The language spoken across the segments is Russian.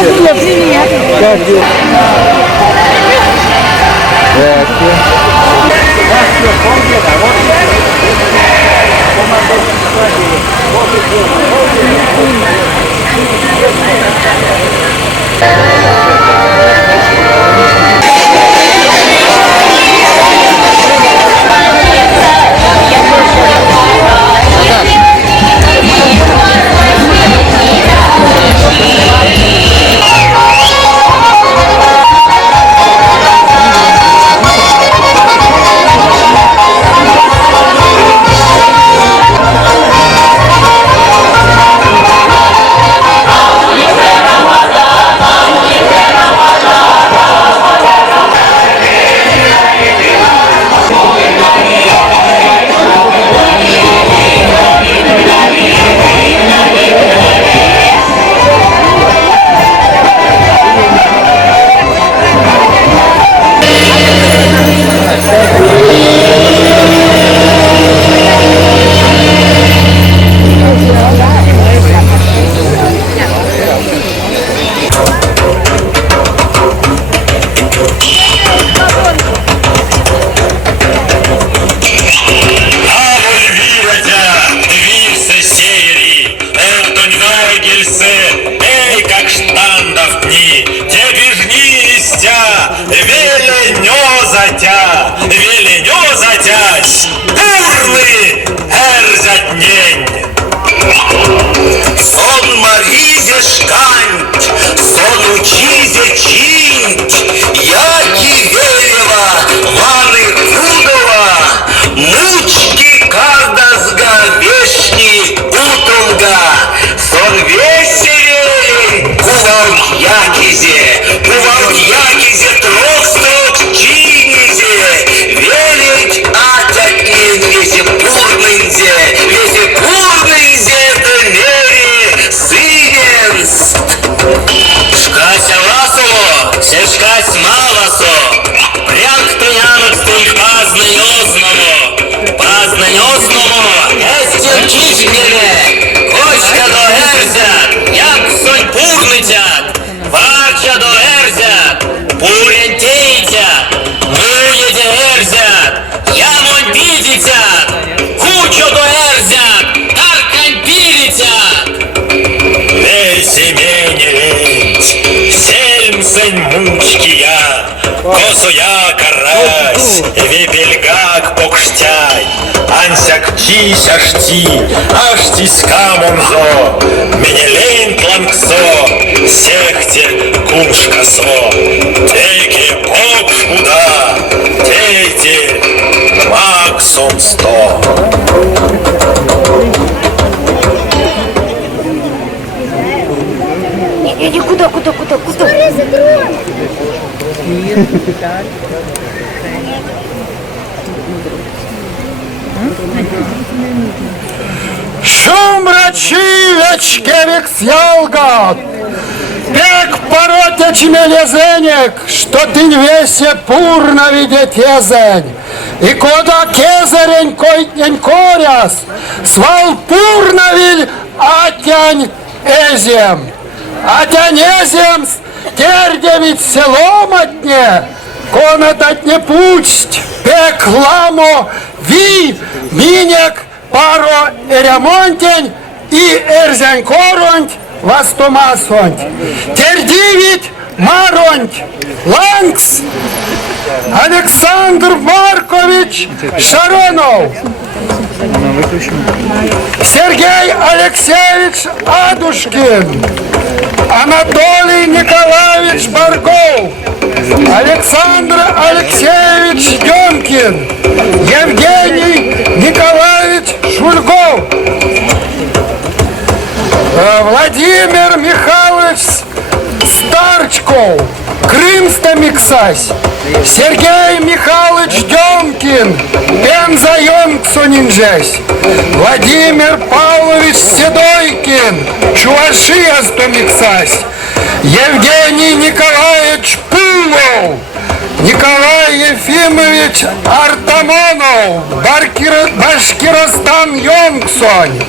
Привет. Как дела? Косоя карась, вепельгак покштяй, ансяк тися шти, аж тиска монзо, менелейн планксо, сехте кумшкасо, теке покшуда, тейте максом 100. Не, куда? Шумрачивечке вексялга, пек поротеч мелезенек, что ты весе пурно видеть езень. И кода кезерень койтнень коряс, свал пурно виль атянь эзем. Атянь эзем тердевить селом отне, конотать не пусть, пек ламо ви минек паро ремонтень и эрзень коронть вастомасонть. Тердивить маронть Ланкс Александр Маркович Шаронов. Сергей Алексеевич Адушкин. Анатолий Николаевич Баргов. Александр Алексеевич Демкин. Евгений Николаевич Шульгов. Владимир Михайлович Старчков. Крымстамиксась. Сергей Михайлович Демкин. Пензайонксонинжесь. Владимир Павлович Седойкин. Чувашиастомиксась. Евгений Николаевич Пулов. Николай Ефимович Артамонов, Башкиростан Йонгсонь,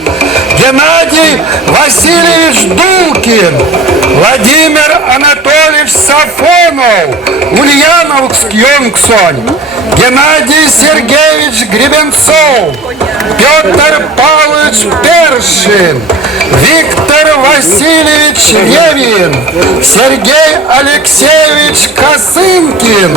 Геннадий Васильевич Дулкин, Владимир Анатольевич Сафонов, Ульяновск Йонгсонь, Геннадий Сергеевич Гребенцов, Петр Павлович Першин, Виктор Васильевич Левин, Сергей Алексеевич Косынкин,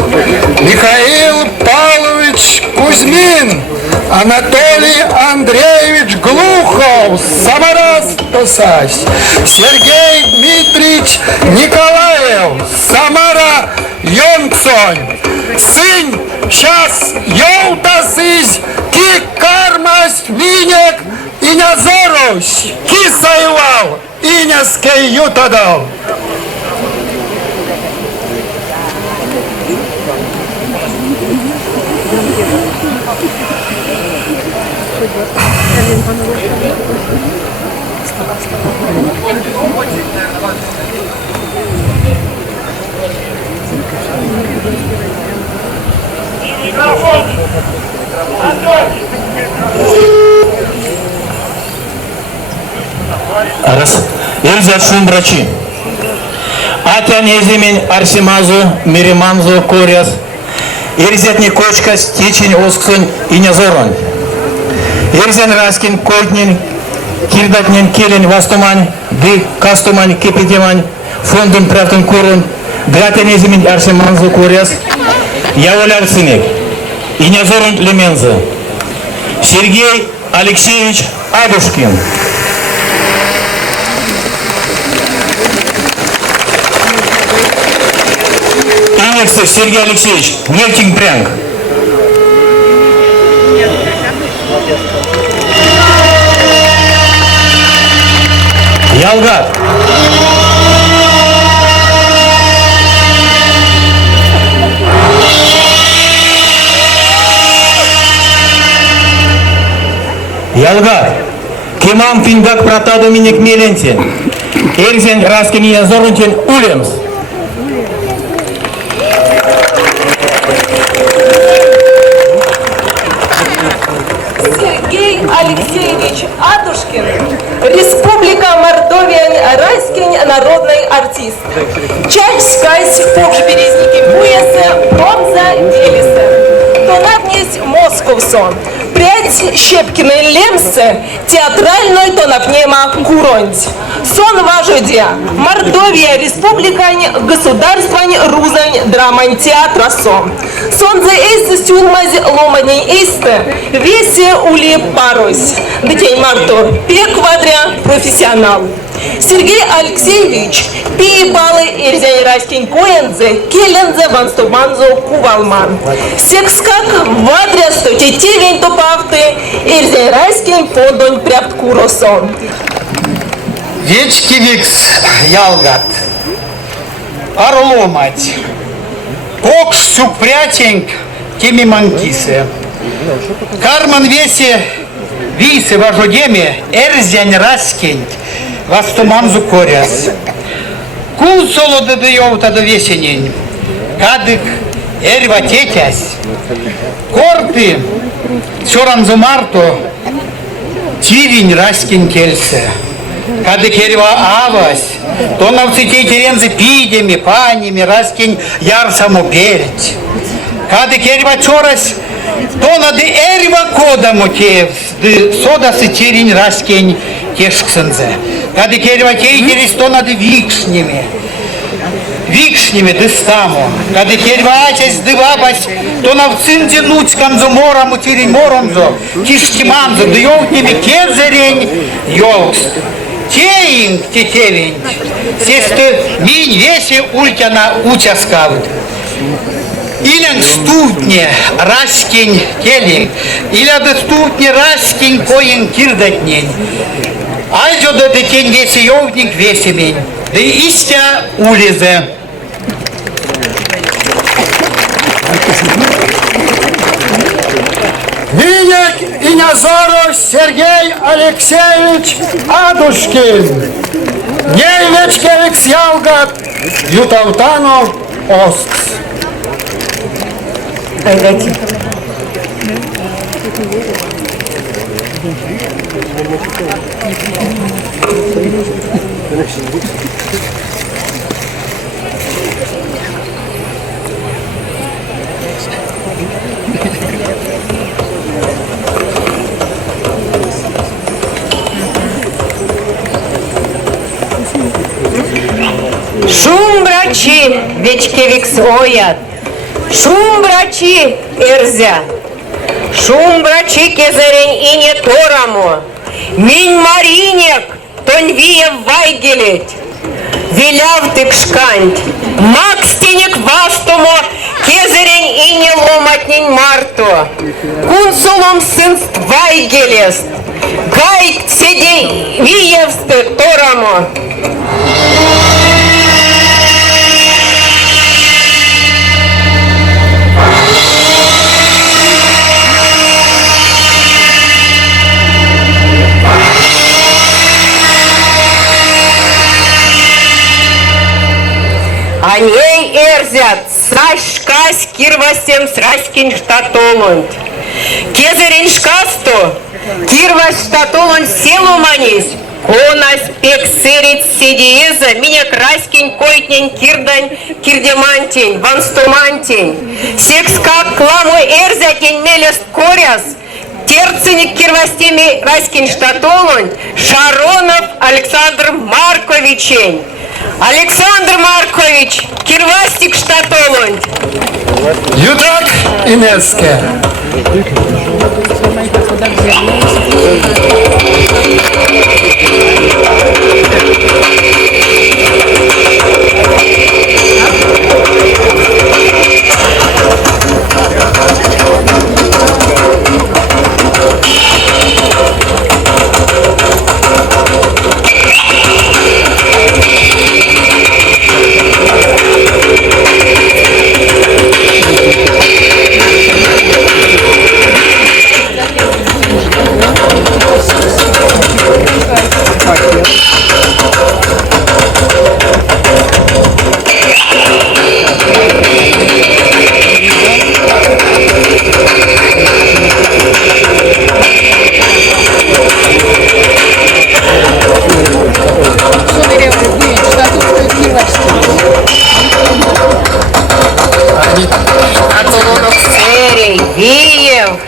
Михаил Павлович Кузьмин, Анатолий Андреевич Глухов, Самара Стосась, Сергей Дмитриевич Николаев, Самара Йонцонь, Сынь Час Йолтасысь, Ки Кармас Минек, Инязорусь, Кисайвал, Инескей Ютадал. Эльза Шумбрачи. Атян Езимень Арсимазу Мириманзу Коряс. Ирзетни Кочка Стечень Осксунь и Нязорон. Ирзен Раскин Кольтнин Кирдатнин Килин Вастумань Ды Кастумань Кипитимань Фондун Правтун Курун Дратян Езимень Арсиманзу Коряс. Яволяр Сынек и Нязорон Леменза. Сергей Алексеевич Адушкин. Сергей Алексеевич Нефтинг Прянг. Ялгат. Ялгат. Кимам Финдак Пратаду Миник Милентин. Эрзен Раскин Язорунтин Улемс. Алексеевич Адушкин, Республика Мордовия, райский народный артист. Часть скайс, повж березники буесы, бронза делисы. Тонавнись Московсон, прядь Щепкины лемсы, театральной тонавнема Куронь. Сон важодя, Мордовия, Республика, государствань, Рузань, драмань, театра сон. Сон за эйсы стюлмази ломаней эйсты, весе ули парусь. Детей Марту, пек квадря, профессионал. Сергей Алексеевич, пиебалы ирзяй райскин коензе, келензе ванстуманзо кувалман. Секскак вадря стоти тивень топавты, ирзяй райскин фондонь пряпт куросон. Вечки викс ялгат, орломать, кокш сюкпрятеньк, теми манкисы. Карман весе, висы важудеме, эрзянь раскень, вастуманзу коряс. Кул солода даёвта до весенень, кадык эрва тетясь. Корты, сёранзу марто, тирень раскень кельсе. Кадык эрва авась, то на цитей терензы пидями, панями, раскень ярсаму перть. Кадык эрва чорась, то нады эрва кодаму тев, сода сытирень раскень тешксензе. Кадык эрва тейтерись, то нады викшнями. Викшнями дыстаму. Кадык эрва ачась дывабась, то на вцинзе нуцканзу мораму тирень моромзо, тишкиманзу, дыёвтнями кезерень ёлкст. Теинг тетевень, сесты минь весе ультяна учаскавд. Илен стутне раскень телек, иля да стутне раскень коин кирдатнень. Айзо да детень весе ёвник весемень, да истя улизе. Минек Инязоров Сергей Алексеевич Адушкин, Нейвечкевикс Ялгат, Юталтанов Оскс. Дайте. Шум брачи, вечкевик своят, шум брачи, эрзя, шум брачи кезерень и не торамо, минь маринек, тонь виев вайгелет, виляв ты кшкант, макстенек вастомо, кезерень и не ломатнень марто, кунсулом сынст вайгелест, гайк седей виевсты торамо. А ней эрзят, сашкась кирвасем сраскин штатолунд. Кезерин шкасто, кирвас штатолунд селу манис, конас пек сырит сидиеза, меня краскин койтнень кирдань кирдемантень, ванстомантень. Секс как кламой эрзятень мелест коряс, терценик кирвастеми раскин штатолунд, Шаронов Александр Марковичень. Александр Маркович, кирвастик штатолунд. Ютак Инеске. Серий, Виев.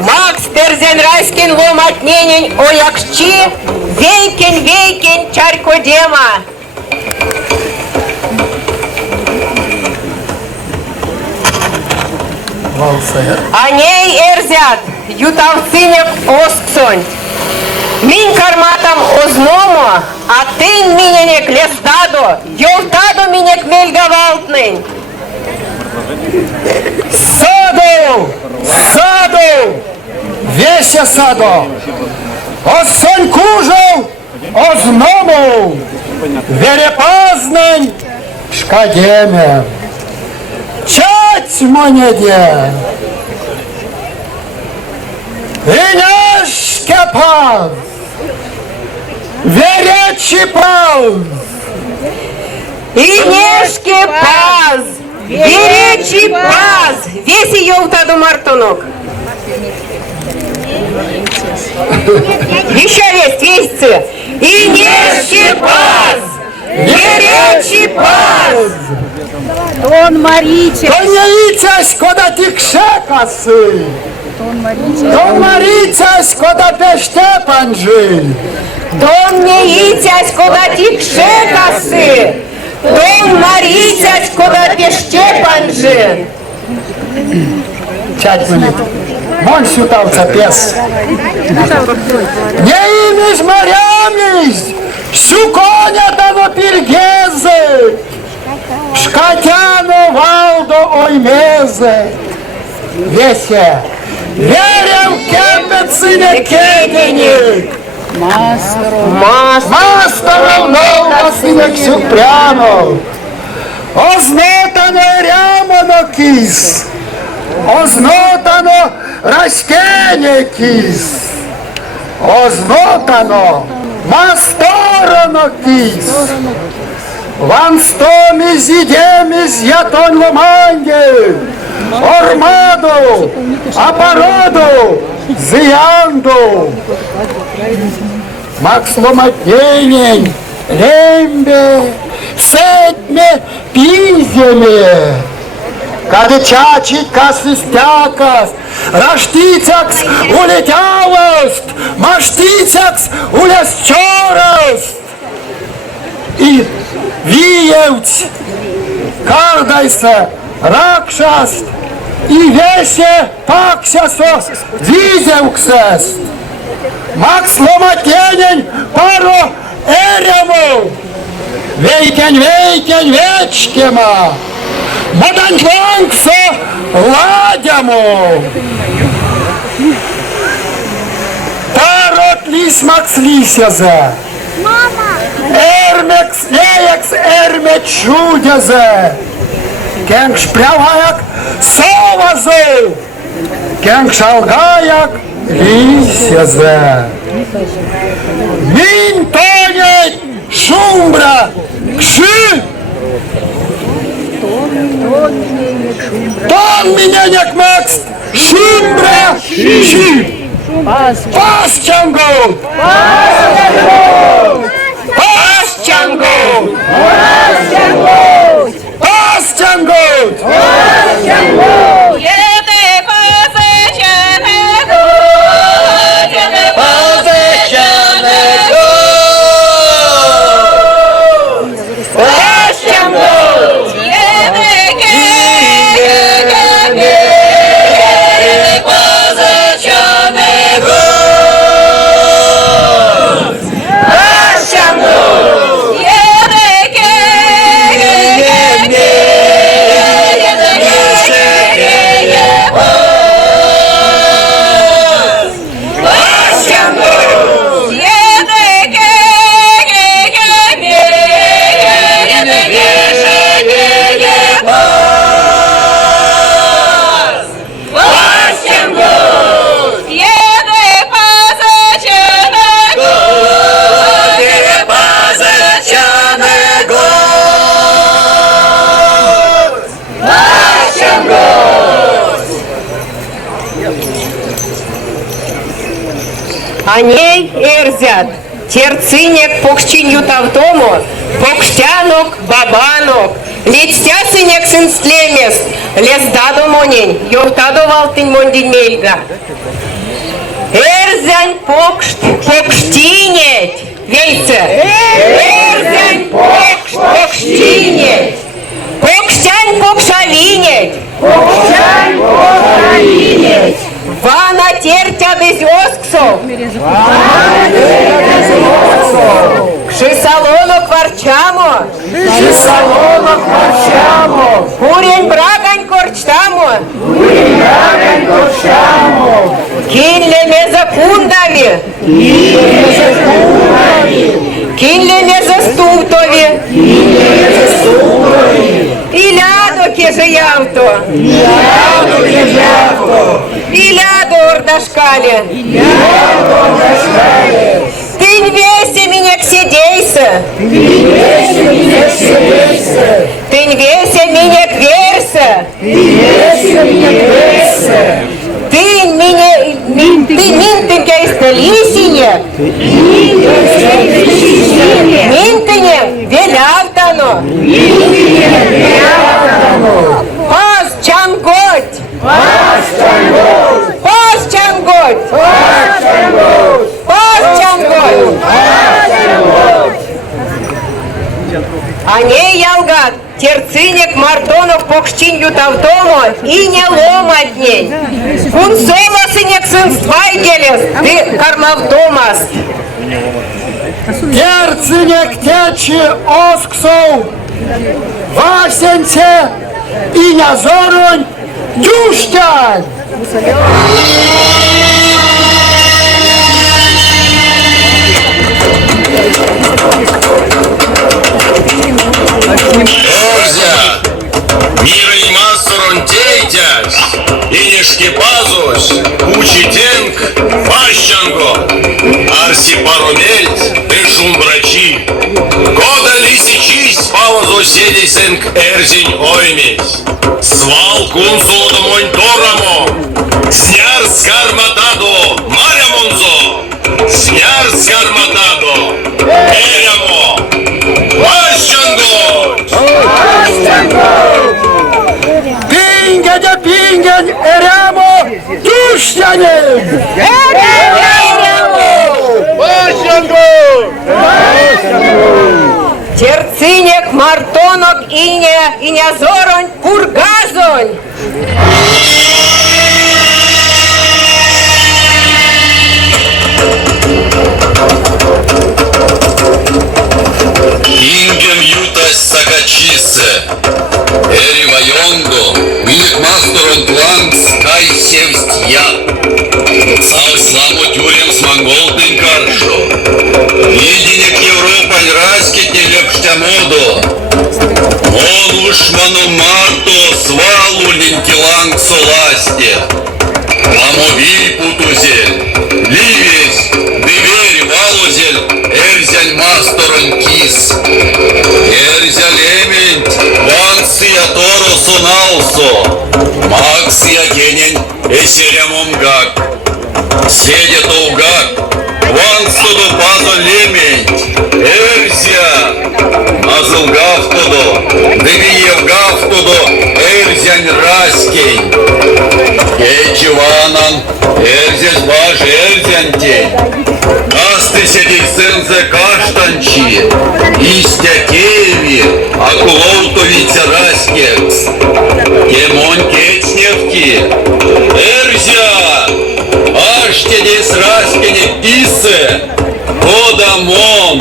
Макс Терзенрайскин ломатненень оякчи, вейкин чарькодема. А ней эрзят, ютавцинек осксонь. Минь карматам озномо, а тынь миненек лездадо, ёлтадо минек мельгавалтнынь. Саду, весе садо, осонь кужу, озному, верепазнань, шкадеме, чать монеде, инешке паз, веречи паз, Инешке паз, веречи паз, весь ее утаду мартунок. Еще весь цы. Инешке паз, веречи паз. Тон Марите. то не ицась, кода ти кшекасы, то марицась, кода пеште панжи. Дон не ицясь, куда ти кшекасы. Дон марицясь, куда пеште панжи. Чать мне. Мон сютавца пес. Не имеш морямись, всю коня того пирге. Шкатяну валдо оймезе. Весе. Верем кепецине кеденик. Мастеров нового сынок Сюпрянов. Ознотано рямоно кис. Ознотано растение кис. Ознотано масторано кис. Ван стоми зидеми зятон ломанде. Ормаду, апароду, зиянду. Макс Ломатенень, лембе, сетме, пиземе. Кады чачить касыстякас, раштицакс улетявост, маштицакс улесчорост. И виевц, кардайса, ракшаст, и весе паксясо визевксест. Макс Ломатенень паро эрему, вейкен вечкема, маданкванксо ладяму. Тарот лис Макс лисязе, эрмекс леекс эрме чудязе. Кенг шпряваяк совазе, кенг шалгаяк лисязе. Мин тонет шумбра кши. Тон меняняк Макс шумбра ши. Пасчангут. Пасчангут. Пасчангут. Аней эрзят, терцинек покщинью тавтому, покштянок бабанок, летстясынек сынстлемес, лездаду монень, йохтаду валтын мондин мельга. Эрзянь покштинеть, вейце, эрзянь покштинеть, покштянь покшавинеть, Вана тертя без осксов, Кшисалонок варчамо, Курень брагань корчтамо, Кинле меза пундами, Кинле меза стултови, И ляду кежеявто, И ляду ордашкале, Тынь весе меня кседейся, Тынь весе меня кверся, Тынь минтынька из лисине, Минтыне велявтано, Пас чанготь, Пас чанготь, Пас чанготь. А не ялгат, терцинек мартонок покштинью тавтомо и не ломать ней. Кун солосынек сын ствайгелес, ты кармавтомас. Tercyniek teci osksą, Wasence i Nazoroń Duszczan. Орзя, мира и массорон дейтясь, и не шкипазусь, учитенг, пащанго, арси парумельц, и шумбрачи, года лисичись, павазу седисенг эрзень оймесь, свал кунсулу домонь торамо, сняр скарматадо, марямонзо, сняр скарматадо, эрямо, пащанго! Pinge de pingen eramo Duszczanem. Терциняк, Мартонок, и Нязоронь, Кургазонь. Ingen jutas sagachisse, eri vajongdo, minik mastoron tlanks kai sevst ja. Цал славу тюрем с монгол каршо. Единек Европа раскетни лепштя моду. Он ушману марто свалу линтиланг соласте. Ламовий путузель, ливесь, дивери валузель, эрзяль масторон кис. Эрзяль эмень, ванс я торо суналсо. Макс я генень, эсерямом гак. Седет угак, ванс туду пазо лемень. Эрзя, азылгав туду, дивиевгав туду, эрзянь раскень. Ечиванан, эрзясь баш эрзянтень. Асты седик сынзе каштанчи, истя кеви, акулоутовица раскекс. Темон кечневки, эрзя, аш тедис раскене исе, кодамон.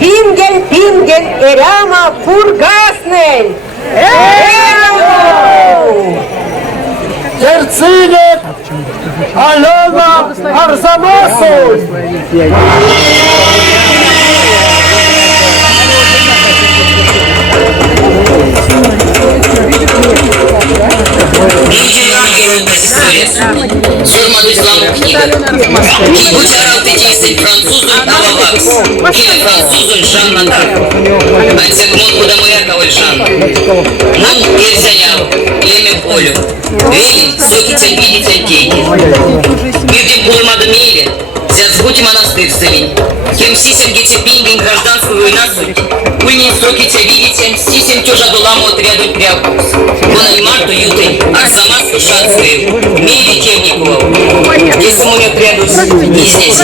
Пингель, пингель, эряма, Кургаснель. Tercyniek Alona Arzamosu. Сурма исламу книга. Книгу чарал тетисен французу Ававакс. Киме французу Жанна Дарк. Ансекмон кудамуя кавальжан. Мон ирзяняв. Леме полю. Вели сокицель видитель кейки. Мирдим кулмада мире. Зязгути монастырь сывень. Кем сисем гецепинген гражданскую война суть. Ульни сокицель видитель. Сисем тюжа дуламу отряду прявкус. Вона марту ютой. Арсамас шанскую. Мире темников. Если мы не отрядус, не здесь.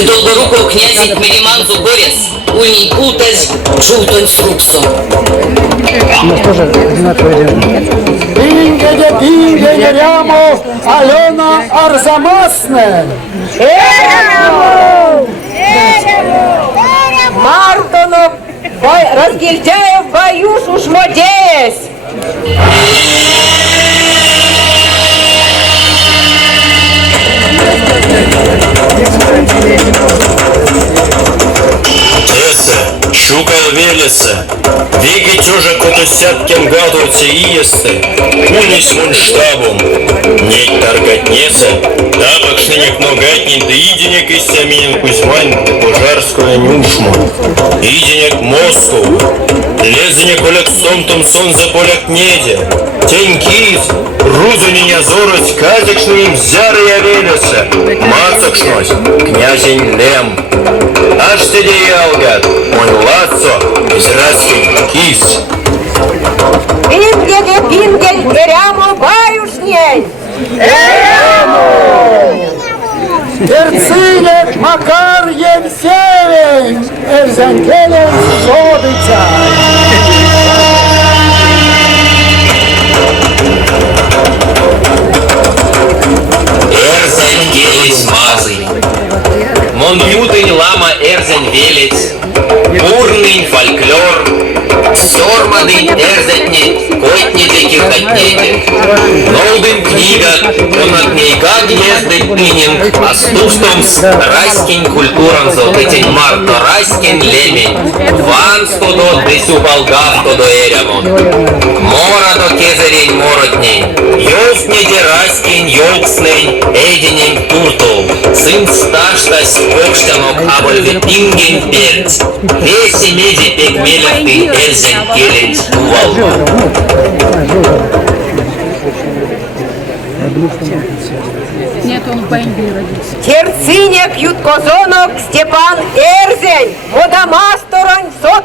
И долгорукого князя Мириман Зуборец. Ульни кутась жутон с руксом. Pinge de pingen eramo Alona Arzamasne. Мартонов, разгильдяев боюсь уж модеясь. Тесе, щукал велеса, веги тюжа кутусяткин гадуйте иесты, унись мун штабом, ней торгатнеса, табакшненек ногатней, да иденек из Сяминин Кузьмань, да пожарскую нюшму, иденек Москву, лезенек оляк сомтом сон за поляк неде, тенькиз, рузу не зороть, казекшну им зяры я велеса, мацакшнось, князень Лем. Аж сиди ялгат, мой лацо, израский кис. Пингель, пингель, эрямо баюшней. Tercyniek Makar Jewsiewicz. Erzękielem Złodyca. Эрзень велец, бурный фольклор, Сёрмадын эрзетни, котни диких отнети. Нолдын книга, он от нейгад ездит тынинг, а стустомс райскин культурам золотытень марто райскин лемень. Ван студот прису болгав то до эрямон. Мора до кезерень моротней, ёлсне де райскин ёлксней, эйденень туртул. Сын сташтась кокштянок абольве пинген перц. Веси меди пегмелев ты эрзень келень стувал. Нет, он в Баймбе родился. Терциняк юткозонок Степан Эрзень, Модама сторон сот.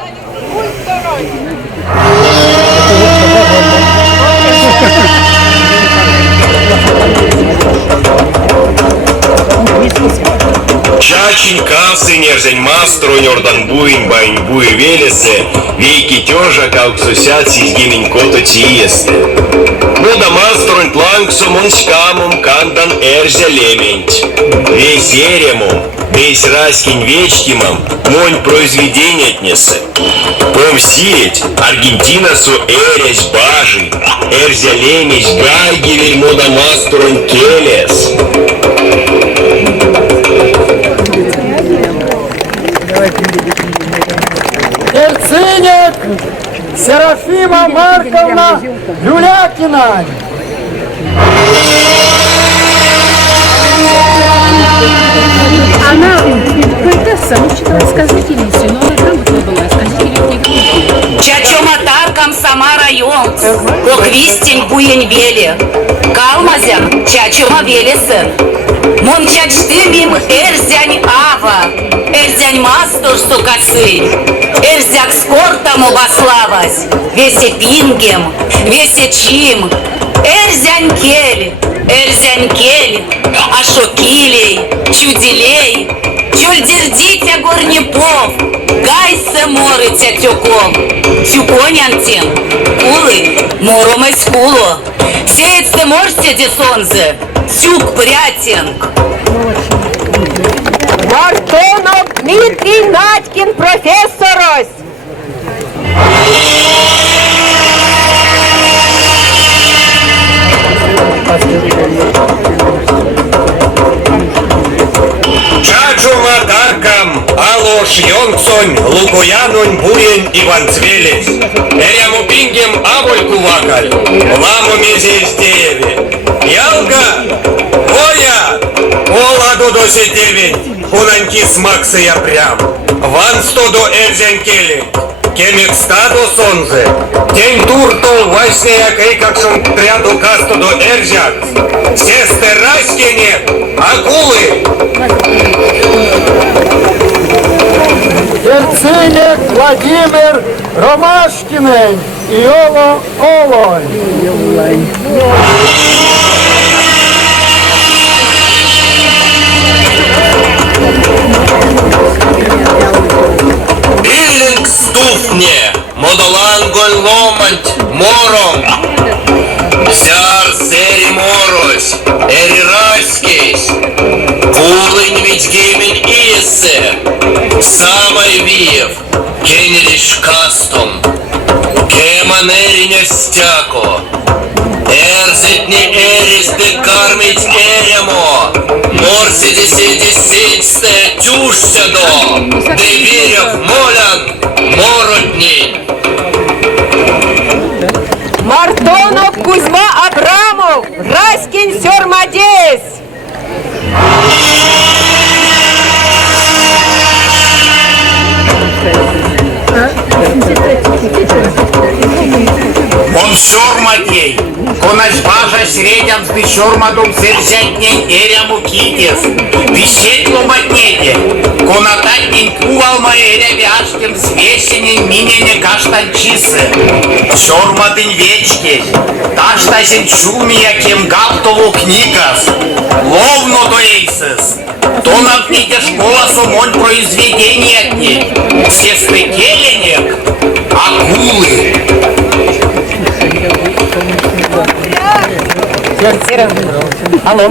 Чачин касы нерзень мастру нёрдан буин байн буи велесе, вейки тёжа каук сусят сизгимень кото тиесте. Мода маструн тланксу муншкамум кандан эрзя лемень. Весь ерему, весь раскинь вечкимам, монь произведение отнесе. Помсиеть, Аргентина су эрязь бажи, эрзя лемень гайгивель мода маструн келес. Терциняк Серафима Марковна Люлякина. Она поэтесса, мы считала сказательницей, но она грамотная была, сказительница не грамотная. Чачоматаркам сама район, коквистень буень веле, калмазян чачома велесен. Мон чачтымим эрзянь ава, эрзянь мастур сукасы, эрзяк скортам обославась, весе пингем, весе чим, эрзянь кель, ашокилей, чуделей, чульдердитя горнепов, гайсе морыця тюком, тюконянтин, кулы, моромась куло, сеется морся десонзе, тюк прятинг. Мартонов Дмитрий Надькин, профессорось. Чачуматаркам Алош Йонцонь, Лукуянонь Буен Иван Цвелес, Эряму Пингем Аволь Кувакаль, Ламу Мезездееве, Ялга, Оя, Оладу до Сетевень, Хунаньки с Макса я прям, Ван Стодо Эрзянкели, Кемик стаду сонзе, Тень туртол Васня Кейкакшун Тряду Касту до Эрзяк, Сесте Раскине, Акулы, Терциняк Владимир Ромашкиный и Оло Олой. Биллинг стуфне, модолангон ломать, мором. Сяр сери морось, эри раскейс, кулынь ведь геймень иесе, самой виев, кенериш кастом, кеманериня стяко, эрзетни эрис де кармить эремо, морсидиси десятьсте тюшся до, де вирев молян, моротни. Мартонов Кузьма Абрамов, Раскин Сёрмадеес. Он сёрмадей, конась бажа средям с дычормадом сельзятнень эряму китес, висеть ломатнеде, конататнень кувалма эря вяжкин свесенень минене каштанчисы, сёрмадынь вечки, таштазин чумия кем гаптову книгас, ловно до эйсес, то напните школа сумонь произведений от них, все стыкеленек, акулы. Алло.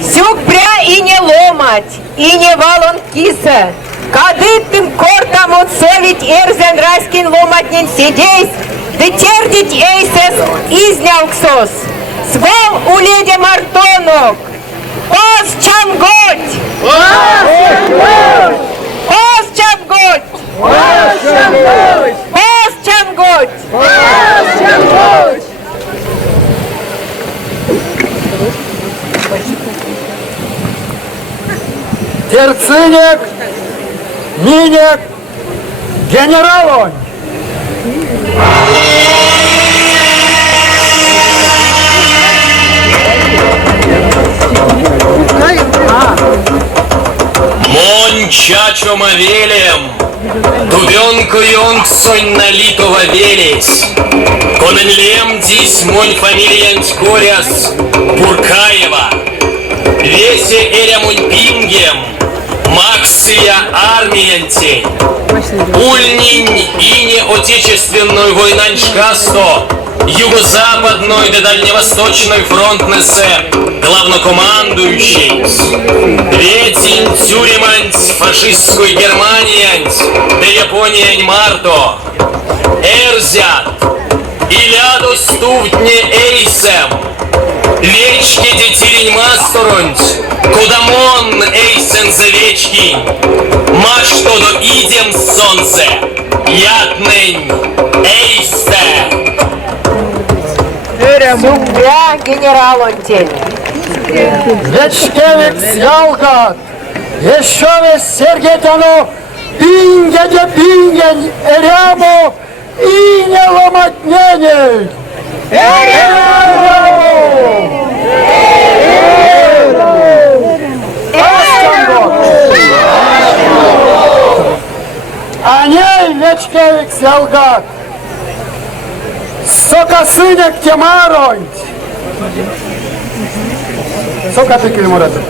Сюк пря и не ломать, и не валон киса. Кадыттын кортам он совет эрзен раскин ломатнен сидейс, ты тердить эйсес изнялксос. Свал уледе мартонок, Оз чанготь! Оз чанготь! Оз чанготь! Терцинек, Минек, генералонь. Мончачо мавелем, дубенку йонксонь налитого велесь, коненлем дись монь фамилиянь коряс Буркаева, весе эрямунь пингем, Максия армиянтень, ульнинь ине отечественной войнань шкасто, Юго-Западной да Дальневосточной фронт несе главнокомандующий, Ветень тюремань фашистской Германиянь да Япониянь марто, Эрзят, Илядо стувтне эйсем, Вечки детирень масторонь, Кудамон эйсен за вечкинь, Маш что до идем солнце, Ятнень эйсе. Сюмбя генералонтень. Вечкевик Ялгат, еще весь Сергетяну, пингеде пинген, эряму, и не ломатненей. А ней Вечкевик Ялгат, сока сынек темаронь. Сока ты килимораты.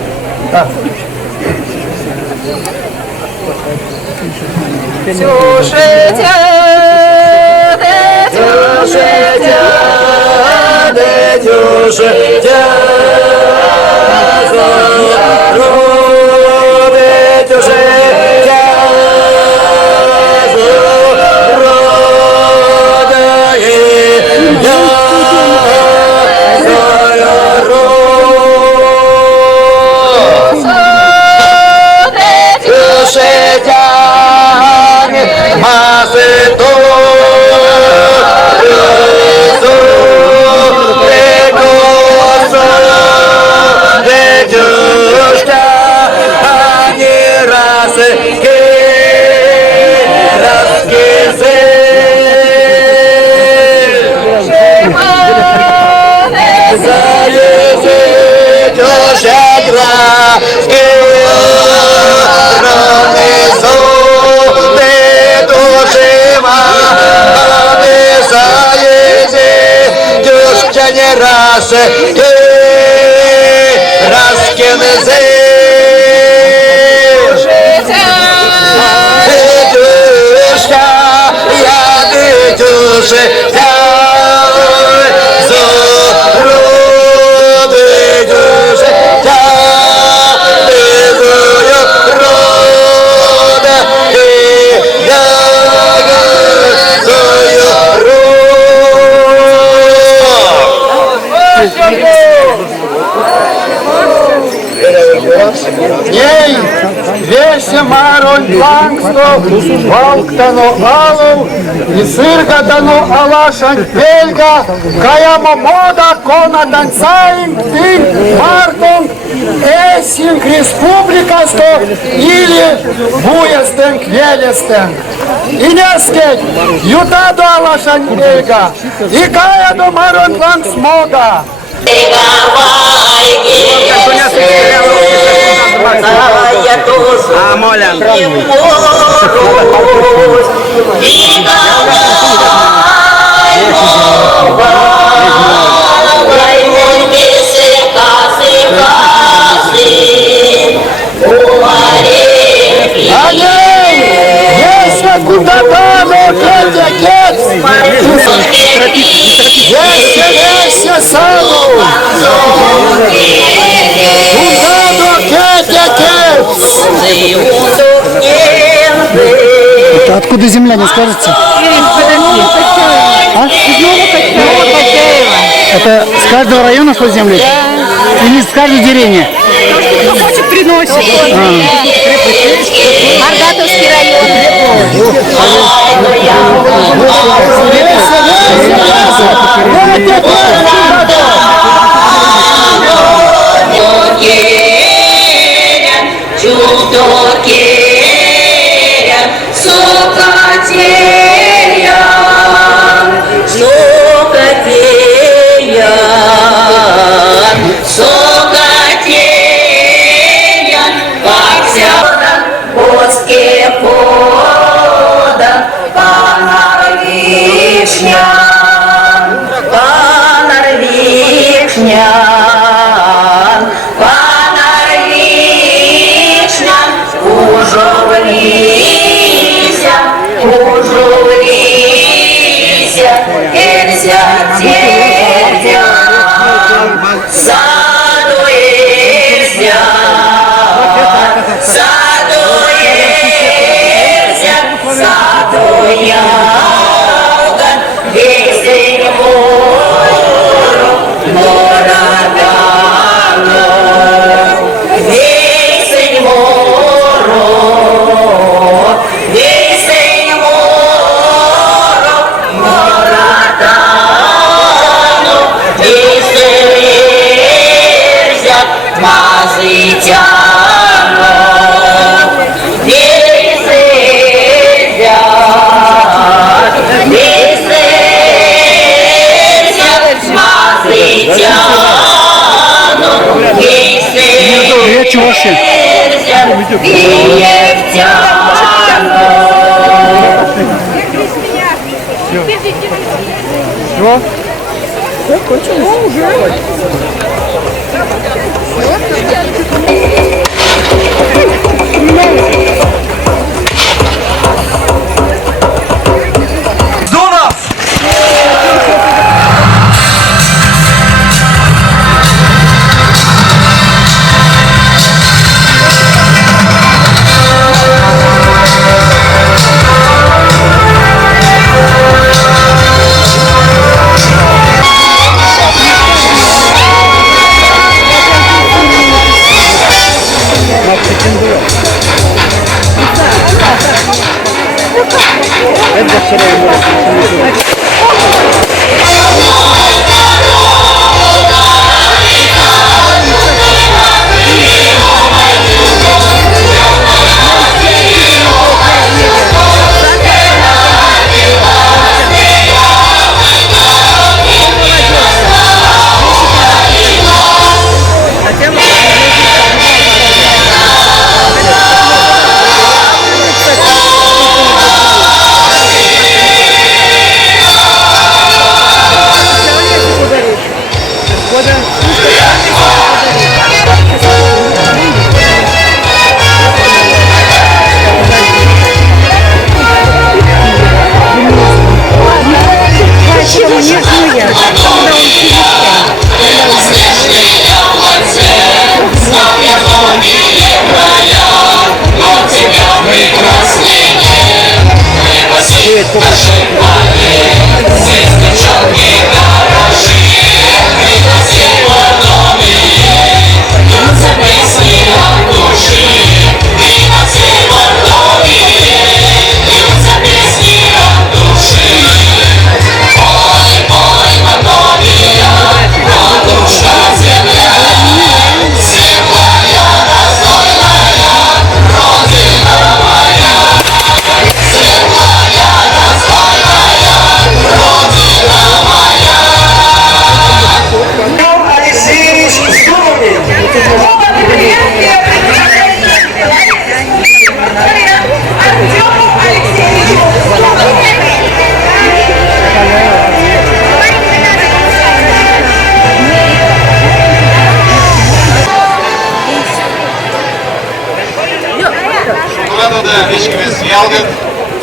Ней весе марон плангсто, волктано алу, и сыргатано алашань пельга, каямо мода кона танцаин тын мартон, эсинг республикасто или буестен квелестен. И нескет, ютадо алашань пельга, и каядо марон плангс мода. Если куда-то если саду, куда-то Откуда земля, не скажете? А? Это с каждого района что земли? Или с каждой деревни? Кто хочет, приносит. Мордатовский район.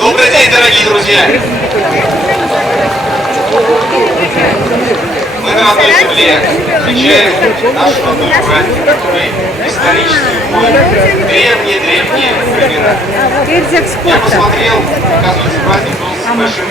Добрый день, дорогие друзья! Мы родной земле встречает нашу родную братью, которые исторически в древние времена. Я посмотрел, оказывается, праздник был с большим